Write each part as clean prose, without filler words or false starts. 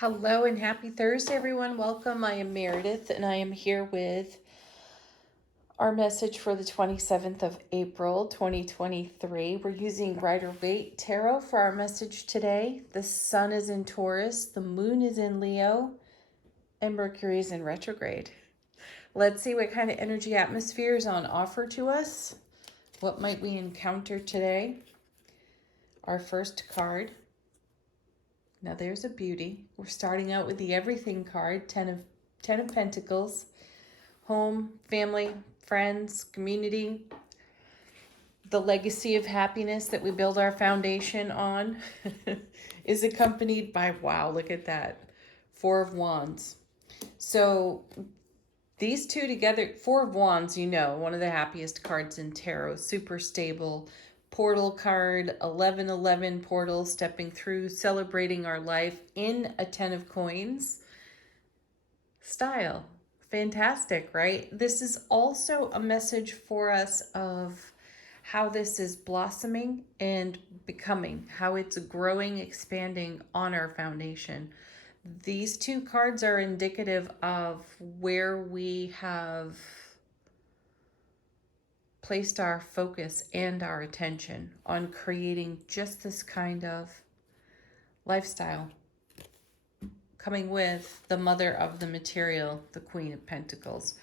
Hello and happy Thursday, everyone. Welcome. I am Meredith and I am here with our message for the 27th of April, 2023. We're using Rider-Waite Tarot for our message today. The sun is in Taurus, the moon is in Leo, and Mercury is in retrograde. Let's see what kind of energy atmosphere is on offer to us. What might we encounter today? Our first card. Now there's a beauty. We're starting out with the everything card, 10 of Pentacles. Home, family, friends, community, the legacy of happiness that we build our foundation on is accompanied by, wow, look at that, Four of Wands. So these two together, Four of Wands, one of the happiest cards in tarot, super stable, portal card, 1111 portal, stepping through, celebrating our life in a 10 of coins style. Fantastic, right? This is also a message for us of how this is blossoming and becoming, how it's growing, expanding on our foundation. These two cards are indicative of where we have placed our focus and our attention on creating just this kind of lifestyle, coming with the mother of the material, the Queen of Pentacles.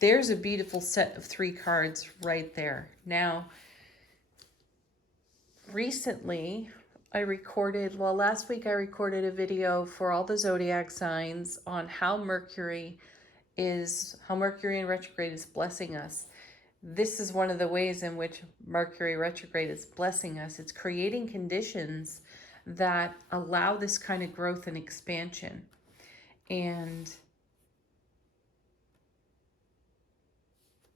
There's a beautiful set of 3 cards right there. Now, recently last week I recorded a video for all the zodiac signs on how Mercury in retrograde is blessing us. This is one of the ways in which Mercury retrograde is blessing us. It's creating conditions that allow this kind of growth and expansion. And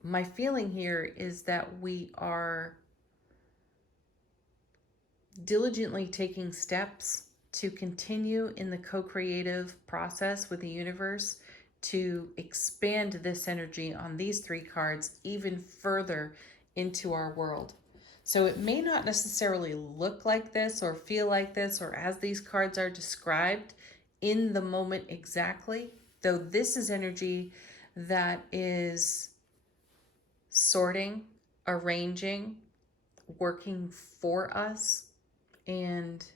my feeling here is that we are diligently taking steps to continue in the co-creative process with the universe to expand this energy on these 3 cards even further into our world. So it may not necessarily look like this or feel like this or as these cards are described in the moment exactly, though this is energy that is sorting, arranging, working for us, and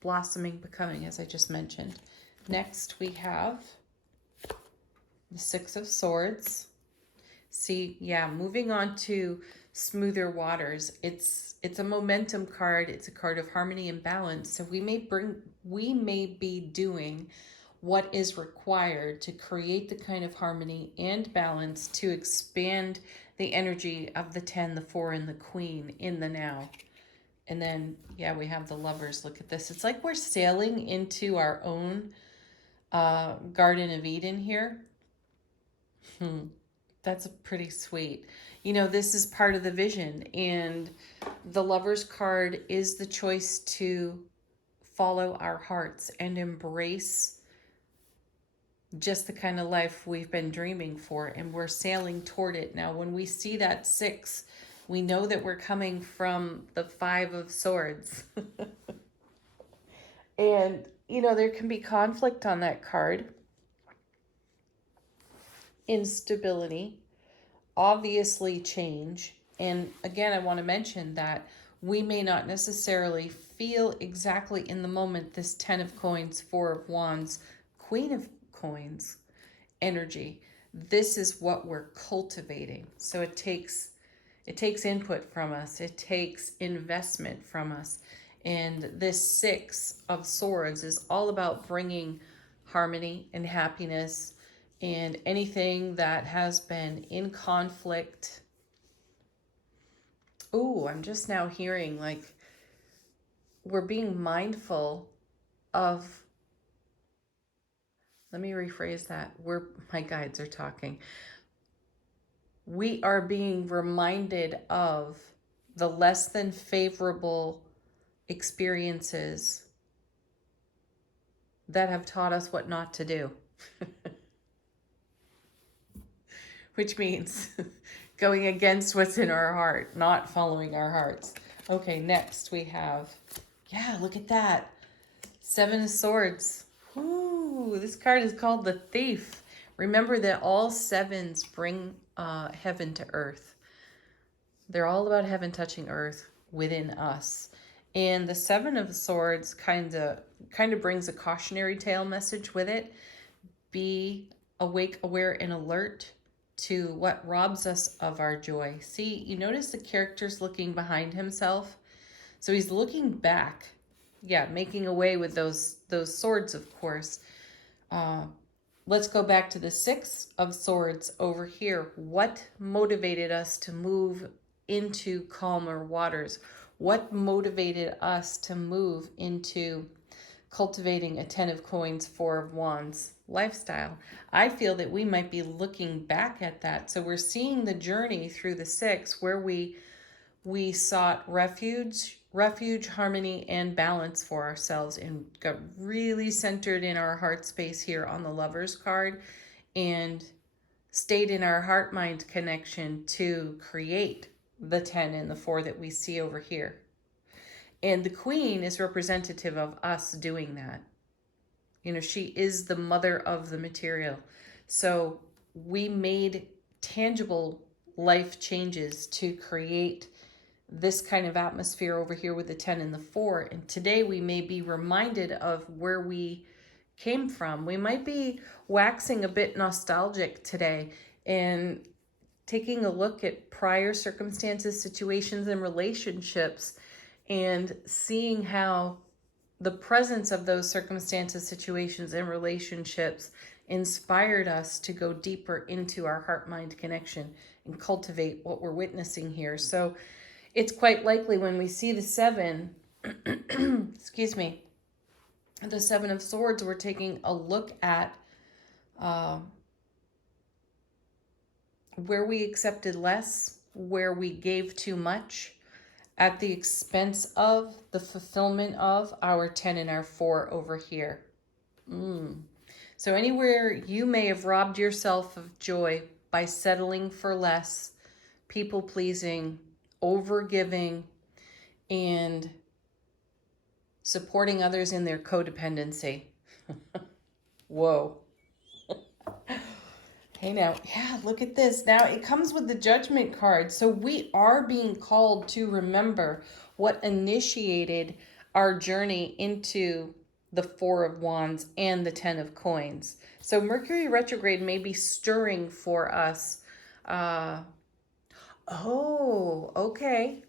blossoming, becoming, as I just mentioned. Next, we have the 6 of Swords. See, yeah, moving on to smoother waters. It's a momentum card. It's a card of harmony and balance. So we may be doing what is required to create the kind of harmony and balance to expand the energy of the 10, the 4, and the Queen in the now. And then, yeah, we have the Lovers. Look at this. It's like we're sailing into our own Garden of Eden here. That's pretty sweet. This is part of the vision. And the Lovers card is the choice to follow our hearts and embrace just the kind of life we've been dreaming for. And we're sailing toward it. Now, when we see that 6, we know that we're coming from the 5 of Swords. And, there can be conflict on that card. Instability, obviously change. And again, I want to mention that we may not necessarily feel exactly in the moment this 10 of coins, 4 of wands, Queen of coins energy. This is what we're cultivating. So it takes input from us. It takes investment from us. And this 6 of Swords is all about bringing harmony and happiness and anything that has been in conflict. Ooh, I'm just now hearing like we're being mindful of, let me rephrase that. My guides are talking. We are being reminded of the less than favorable experiences that have taught us what not to do. Which means going against what's in our heart, not following our hearts. Okay, next we have, yeah, look at that. 7 of Swords. Woo. Ooh, this card is called the Thief. Remember that all sevens bring heaven to earth. They're all about heaven touching earth within us. And the Seven of Swords kind of brings a cautionary tale message with it. Be awake, aware, and alert to what robs us of our joy. See, you notice the character's looking behind himself. So he's looking back. Yeah, making away with those swords, of course. Let's go back to the Six of Swords over here. What motivated us to move into calmer waters? What motivated us to move into cultivating a Ten of Coins, Four of Wands lifestyle? I feel that we might be looking back at that. So we're seeing the journey through the Six where we sought refuge, harmony, and balance for ourselves, and got really centered in our heart space here on the Lover's card, and stayed in our heart-mind connection to create the 10 and the 4 that we see over here. And the Queen is representative of us doing that. You know, she is the mother of the material. So we made tangible life changes to create this kind of atmosphere over here with the 10 and the 4. And today we may be reminded of where we came from. We might be waxing a bit nostalgic today and taking a look at prior circumstances, situations, and relationships, and seeing how the presence of those circumstances, situations, and relationships inspired us to go deeper into our heart-mind connection and cultivate what we're witnessing here. So it's quite likely when we see the 7, excuse me, the 7 of Swords, we're taking a look at where we accepted less, where we gave too much, at the expense of the fulfillment of our 10 and our 4 over here. So anywhere you may have robbed yourself of joy by settling for less, people pleasing, overgiving, and supporting others in their codependency. Whoa. Hey now, yeah, look at this. Now it comes with the Judgment card. So we are being called to remember what initiated our journey into the 4 of Wands and the 10 of Coins. So Mercury retrograde may be stirring for us. Okay.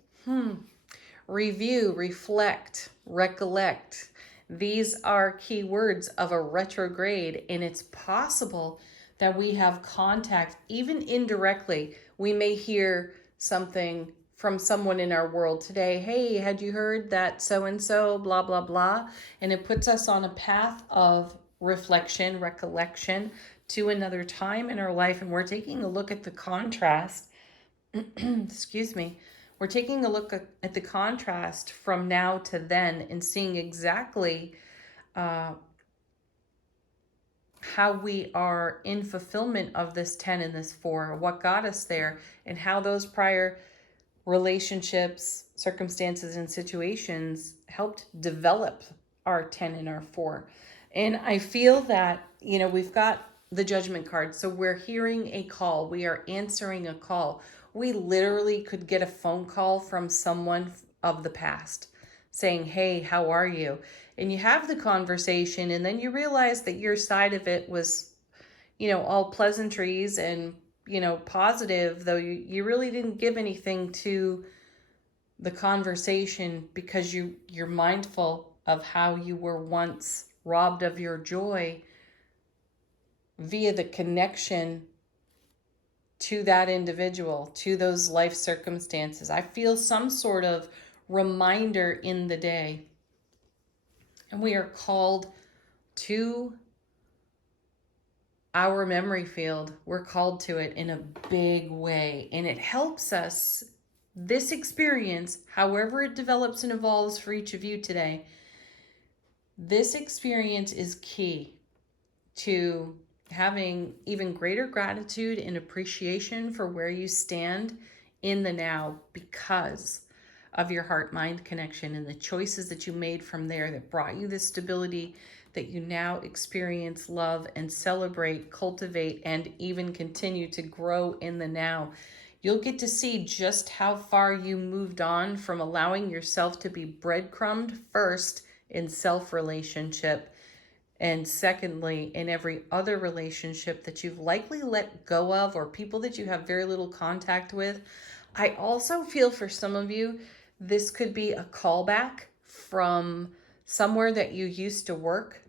Review, reflect, recollect. These are key words of a retrograde, and it's possible that we have contact, even indirectly. We may hear something from someone in our world today. Hey, had you heard that so-and-so, blah, blah, blah. And it puts us on a path of reflection, recollection to another time in our life. And we're taking a look at the contrast. Excuse me. We're taking a look at the contrast from now to then and seeing exactly how we are in fulfillment of this 10 and this 4, what got us there, and how those prior relationships, circumstances, and situations helped develop our 10 and our 4. And I feel that, you know, we've got the Judgment card. So we're hearing a call. We are answering a call. We literally could get a phone call from someone of the past saying, hey, how are you? And you have the conversation, and then you realize that your side of it was, you know, all pleasantries and, you know, positive, though you really didn't give anything to the conversation because you're mindful of how you were once robbed of your joy via the connection to that individual, to those life circumstances. I feel some sort of reminder in the day. And we are called to our memory field. We're called to it in a big way. And it helps us, this experience, however it develops and evolves for each of you today, this experience is key to having even greater gratitude and appreciation for where you stand in the now because of your heart-mind connection and the choices that you made from there that brought you the stability that you now experience, love, and celebrate, cultivate, and even continue to grow in the now. You'll get to see just how far you moved on from allowing yourself to be breadcrumbed first in self-relationship, and secondly, in every other relationship that you've likely let go of or people that you have very little contact with. I also feel for some of you, this could be a callback from somewhere that you used to work,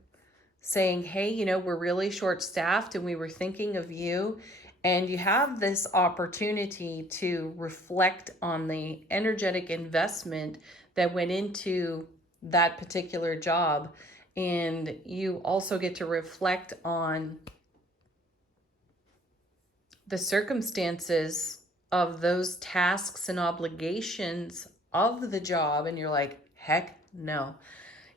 saying, hey, we're really short staffed and we were thinking of you. And you have this opportunity to reflect on the energetic investment that went into that particular job. And you also get to reflect on the circumstances of those tasks and obligations of the job. And you're like, heck no.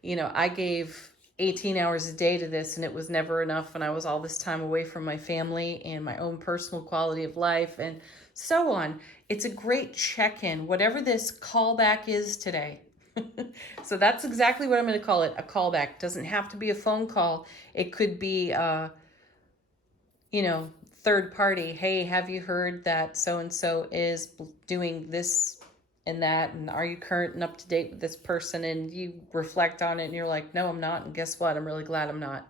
I gave 18 hours a day to this and it was never enough. And I was all this time away from my family and my own personal quality of life and so on. It's a great check-in, whatever this callback is today. So that's exactly what I'm going to call it, a callback. It doesn't have to be a phone call. It could be, third party. Hey, have you heard that so-and-so is doing this and that? And are you current and up to date with this person? And you reflect on it and you're like, no, I'm not. And guess what? I'm really glad I'm not.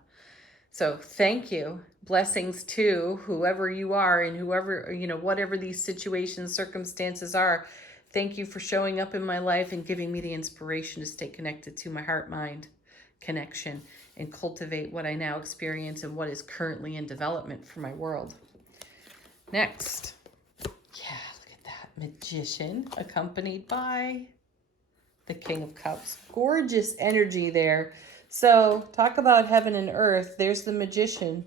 So thank you. Blessings to whoever you are and whoever, whatever these situations, circumstances are. Thank you for showing up in my life and giving me the inspiration to stay connected to my heart-mind connection and cultivate what I now experience and what is currently in development for my world. Next. Yeah, look at that. Magician accompanied by the King of Cups. Gorgeous energy there. So talk about heaven and earth. There's the Magician.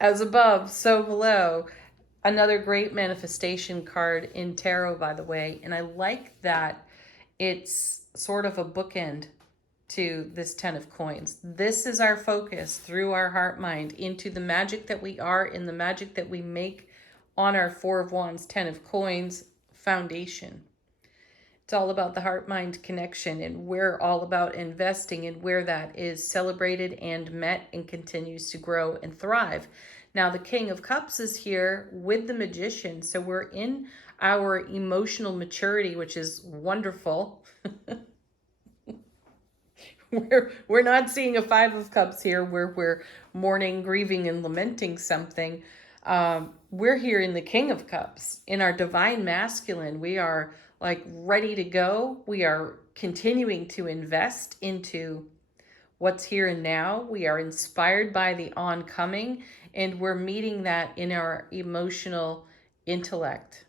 As above, so below. Another great manifestation card in tarot, by the way. And I like that it's sort of a bookend to this 10 of coins. This is our focus through our heart mind into the magic that we are, in the magic that we make on our 4 of wands, 10 of coins foundation. It's all about the heart mind connection, and we're all about investing in where that is celebrated and met and continues to grow and thrive. Now the King of Cups is here with the Magician. So we're in our emotional maturity, which is wonderful. We're not seeing a 5 of Cups here where we're mourning, grieving, and lamenting something. We're here in the King of Cups, in our divine masculine. We are like ready to go. We are continuing to invest into what's here and now. We are inspired by the oncoming, and we're meeting that in our emotional intellect,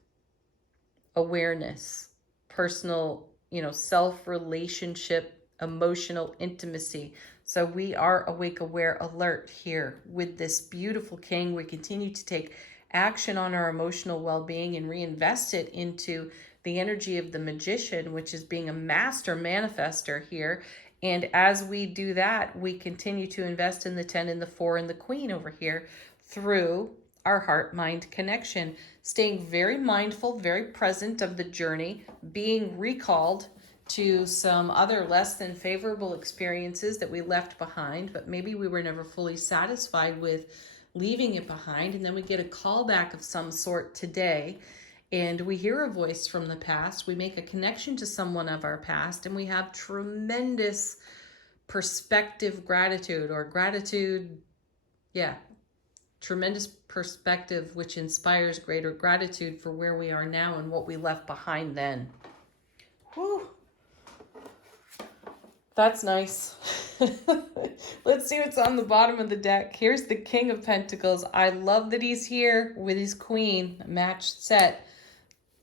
awareness, personal, self-relationship, emotional intimacy. So we are awake, aware, alert here with this beautiful king. We continue to take action on our emotional well-being and reinvest it into the energy of the Magician, which is being a master manifester here. And as we do that, we continue to invest in the 10 and the 4 and the Queen over here through our heart-mind connection, staying very mindful, very present of the journey, being recalled to some other less than favorable experiences that we left behind, but maybe we were never fully satisfied with leaving it behind. And then we get a callback of some sort today, and we hear a voice from the past. We make a connection to someone of our past, and we have tremendous perspective gratitude, or gratitude, tremendous perspective, which inspires greater gratitude for where we are now and what we left behind then. Whew. That's nice. Let's see what's on the bottom of the deck. Here's the King of Pentacles. I love that he's here with his Queen, a matched set.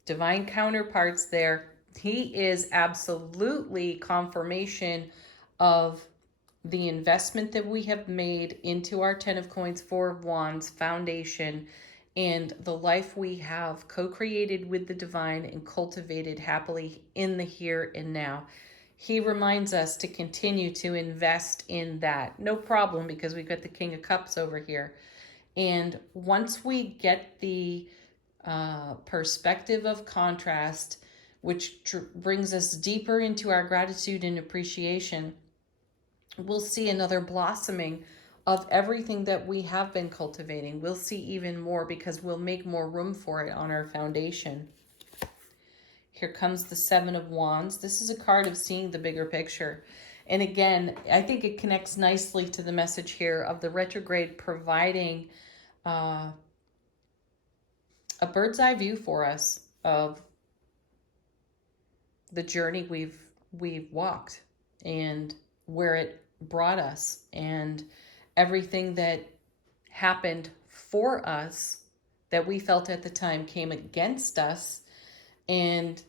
Divine counterparts there. He is absolutely confirmation of the investment that we have made into our 10 of coins, 4 of wands foundation, and the life we have co-created with the divine and cultivated happily in the here and now. He reminds us to continue to invest in that. No problem, because we've got the King of Cups over here. And once we get the perspective of contrast, which brings us deeper into our gratitude and appreciation, we'll see another blossoming of everything that we have been cultivating. We'll see even more because we'll make more room for it on our foundation. Here comes the Seven of Wands. This is a card of seeing the bigger picture. And again, I think it connects nicely to the message here of the retrograde providing a bird's eye view for us of the journey we've walked and where it brought us, and everything that happened for us that we felt at the time came against us, and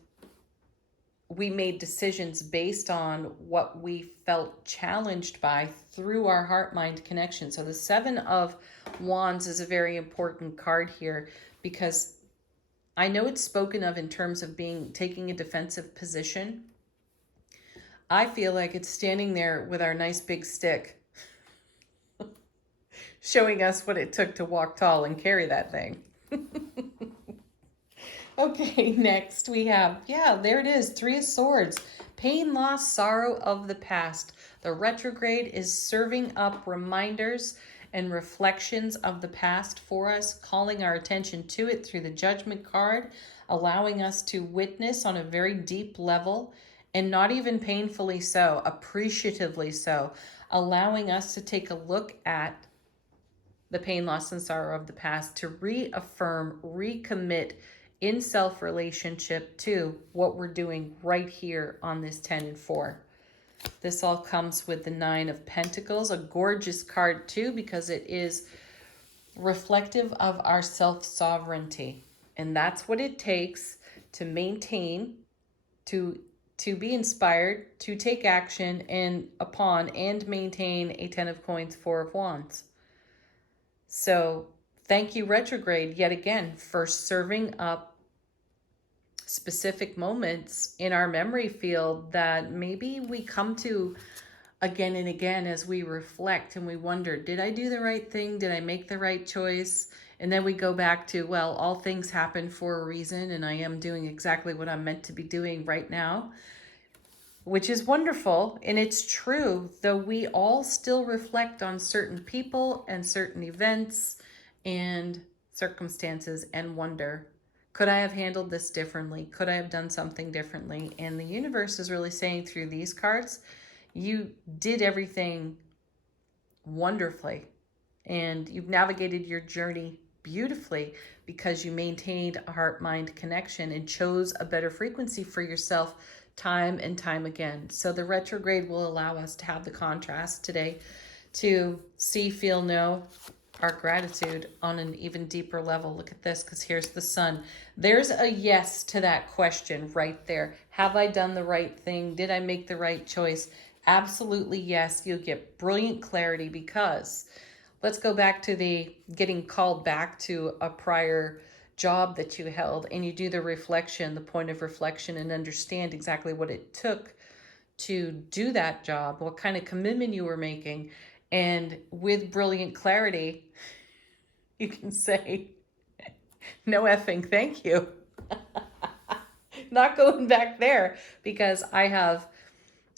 we made decisions based on what we felt challenged by through our heart-mind connection. So the Seven of Wands is a very important card here because I know it's spoken of in terms of taking a defensive position. I feel like it's standing there with our nice big stick, showing us what it took to walk tall and carry that thing. Okay, next we have, there it is, Three of Swords. Pain, loss, sorrow of the past. The retrograde is serving up reminders and reflections of the past for us, calling our attention to it through the Judgment card, allowing us to witness on a very deep level, and not even painfully so, appreciatively so, allowing us to take a look at the pain, loss, and sorrow of the past to reaffirm, recommit in self-relationship to what we're doing right here on this 10 and 4. This all comes with the Nine of Pentacles, a gorgeous card too, because it is reflective of our self-sovereignty. And that's what it takes to maintain, to be inspired, to take action and maintain a 10 of Coins, 4 of Wands. So thank you, retrograde, yet again, for serving up specific moments in our memory field that maybe we come to again and again as we reflect and we wonder, did I do the right thing? Did I make the right choice? And then we go back to, well, all things happen for a reason, and I am doing exactly what I'm meant to be doing right now, which is wonderful. And it's true, though we all still reflect on certain people and certain events and circumstances and wonder, could I have handled this differently? Could I have done something differently? And the universe is really saying through these cards, you did everything wonderfully, and you've navigated your journey beautifully because you maintained a heart-mind connection and chose a better frequency for yourself time and time again. So the retrograde will allow us to have the contrast today to see, feel, know our gratitude on an even deeper level. Look at this, because here's the Sun. There's a yes to that question right there. Have I done the right thing? Did I make the right choice? Absolutely yes. You'll get brilliant clarity, because let's go back to the getting called back to a prior job that you held, and you do the reflection, the point of reflection, and understand exactly what it took to do that job, what kind of commitment you were making. And with brilliant clarity, you can say, no effing thank you. Not going back there, because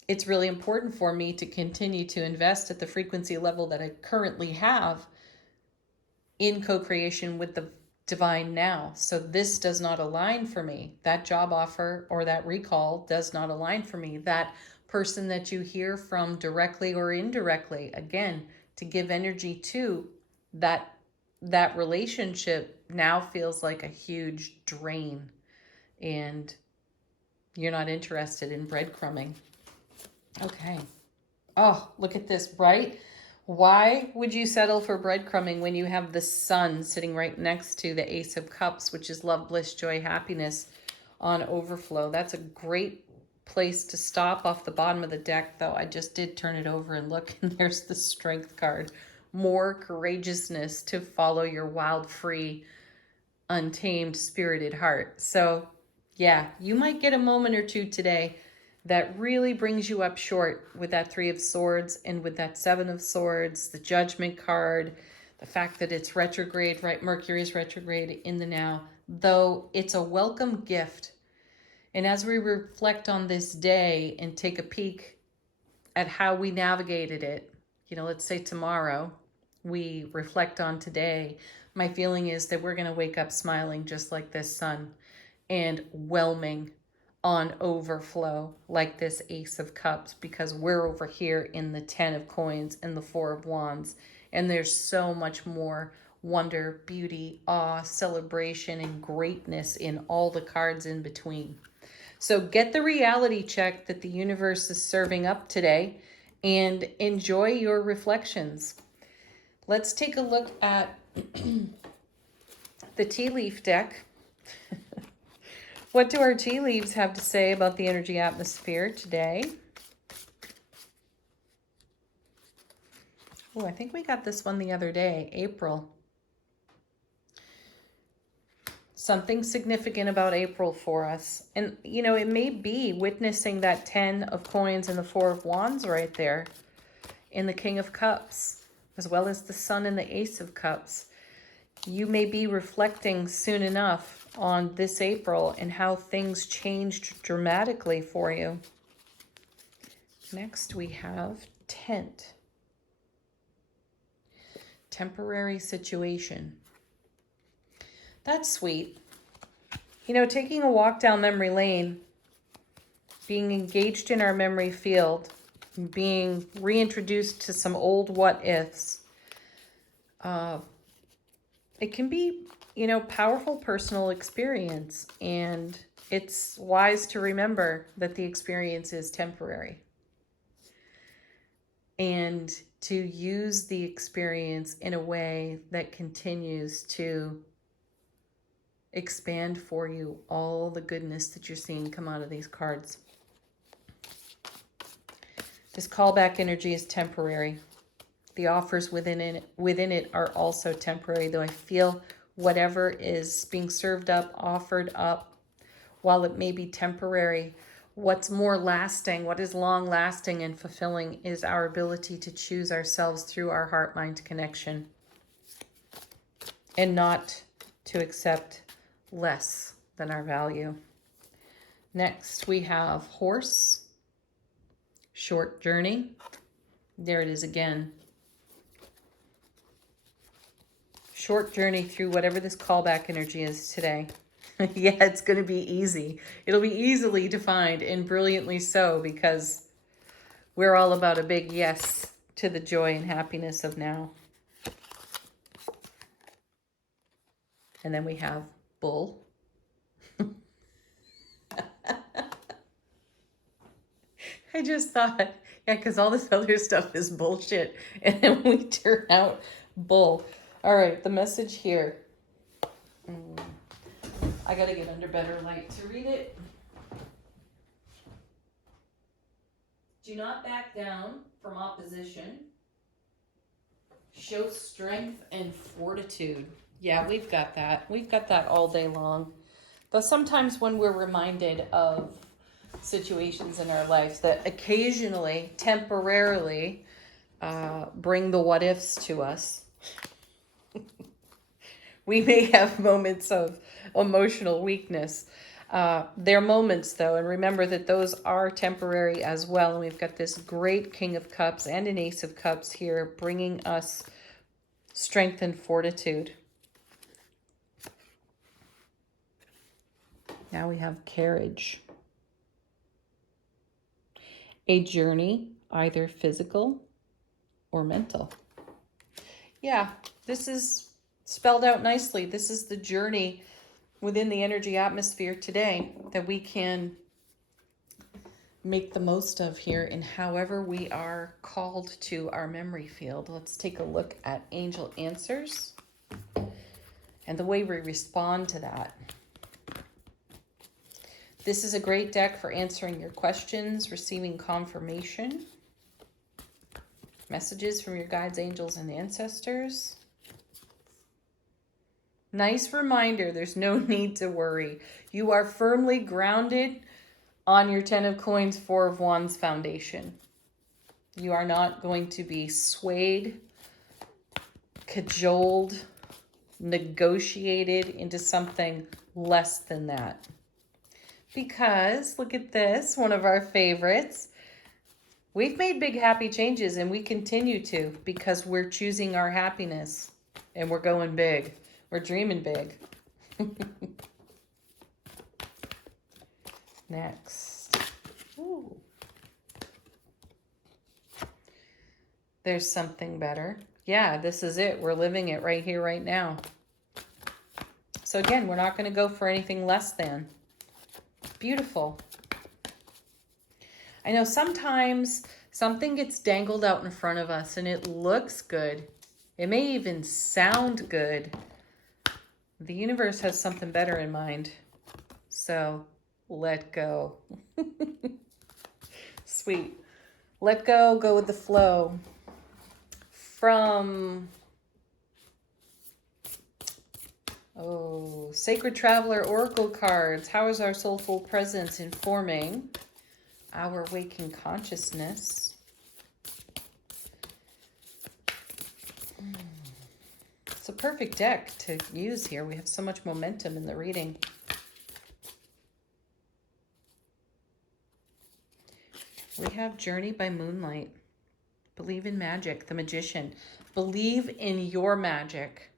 it's really important for me to continue to invest at the frequency level that I currently have in co-creation with the divine now. So this does not align for me. That job offer or that recall does not align for me. That person that you hear from directly or indirectly, again, to give energy to that relationship now feels like a huge drain, and you're not interested in breadcrumbing. Okay. Oh, look at this, right? Why would you settle for breadcrumbing when you have the Sun sitting right next to the Ace of Cups, which is love, bliss, joy, happiness on overflow? That's a great place to stop off the bottom of the deck, though. I just did turn it over and look, and there's the Strength card. More courageousness to follow your wild, free, untamed, spirited heart. So yeah, you might get a moment or two today that really brings you up short with that Three of Swords and with that Seven of Swords, the Judgment card, the fact that it's retrograde, right? Mercury is retrograde in the now, though it's a welcome gift. And as we reflect on this day and take a peek at how we navigated it, let's say tomorrow, we reflect on today, my feeling is that we're going to wake up smiling just like this sun and whelming on overflow like this Ace of Cups, because we're over here in the 10 of Coins and the 4 of Wands, and there's so much more wonder, beauty, awe, celebration, and greatness in all the cards in between. So get the reality check that the universe is serving up today and enjoy your reflections. Let's take a look at the tea leaf deck. What do our tea leaves have to say about the energy atmosphere today? Oh, I think we got this one the other day, April. Something significant about April for us. And, it may be witnessing that 10 of Coins and the 4 of Wands right there in the King of Cups, as well as the Sun and the Ace of Cups. You may be reflecting soon enough on this April and how things changed dramatically for you. Next, we have tent. Temporary situation. That's sweet. Taking a walk down memory lane, being engaged in our memory field, being reintroduced to some old what ifs. It can be, powerful personal experience, and it's wise to remember that the experience is temporary and to use the experience in a way that continues to expand for you all the goodness that you're seeing come out of these cards. This callback energy is temporary. The offers within it are also temporary, though I feel whatever is being served up, offered up, while it may be temporary, what's more lasting, what is long lasting and fulfilling is our ability to choose ourselves through our heart-mind connection and not to accept less than our value. Next, we have horse, short journey. There it is again. Short journey through whatever this callback energy is today. Yeah, it's going to be easy. It'll be easily defined and brilliantly so, because we're all about a big yes to the joy and happiness of now. And then we have bull. I just thought, yeah, because all this other stuff is bullshit. And then we turn out bull. All right, the message here. I got to get under better light to read it. Do not back down from opposition. Show strength and fortitude. Yeah, we've got that. We've got that all day long. Though sometimes when we're reminded of situations in our life that occasionally, temporarily, bring the what ifs to us, we may have moments of emotional weakness. They're moments, though, and remember that those are temporary as well. And we've got this great King of Cups and an Ace of Cups here bringing us strength and fortitude. Now we have carriage. A journey, either physical or mental. Yeah, this is spelled out nicely. This is the journey within the energy atmosphere today that we can make the most of here in however we are called to our memory field. Let's take a look at angel answers and the way we respond to that. This is a great deck for answering your questions, receiving confirmation, messages from your guides, angels, and ancestors. Nice reminder, there's no need to worry. You are firmly grounded on your 10 of Coins, 4 of Wands foundation. You are not going to be swayed, cajoled, negotiated into something less than that. Because, look at this, one of our favorites. We've made big happy changes and we continue to because we're choosing our happiness and we're going big. We're dreaming big. Next. Ooh. There's something better. Yeah, this is it. We're living it right here, right now. So again, we're not going to go for anything less than. Beautiful. I know sometimes something gets dangled out in front of us and it looks good. It may even sound good. The universe has something better in mind. So let go. Sweet. Let go, go with the flow. From Sacred Traveler Oracle cards. How is our soulful presence informing our waking consciousness? It's a perfect deck to use here. We have so much momentum in the reading. We have Journey by Moonlight. Believe in magic, the magician. Believe in your magic,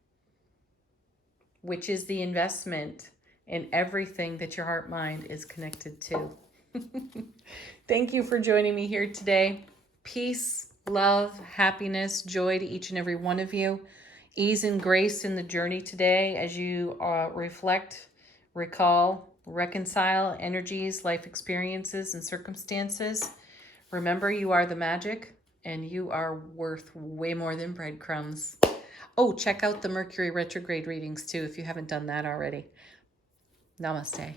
which is the investment in everything that your heart mind is connected to. Thank you for joining me here today. Peace, love, happiness, joy to each and every one of you. Ease and grace in the journey today as you reflect, recall, reconcile energies, life experiences, and circumstances. Remember, you are the magic and you are worth way more than breadcrumbs. Oh, check out the Mercury retrograde readings too if you haven't done that already. Namaste.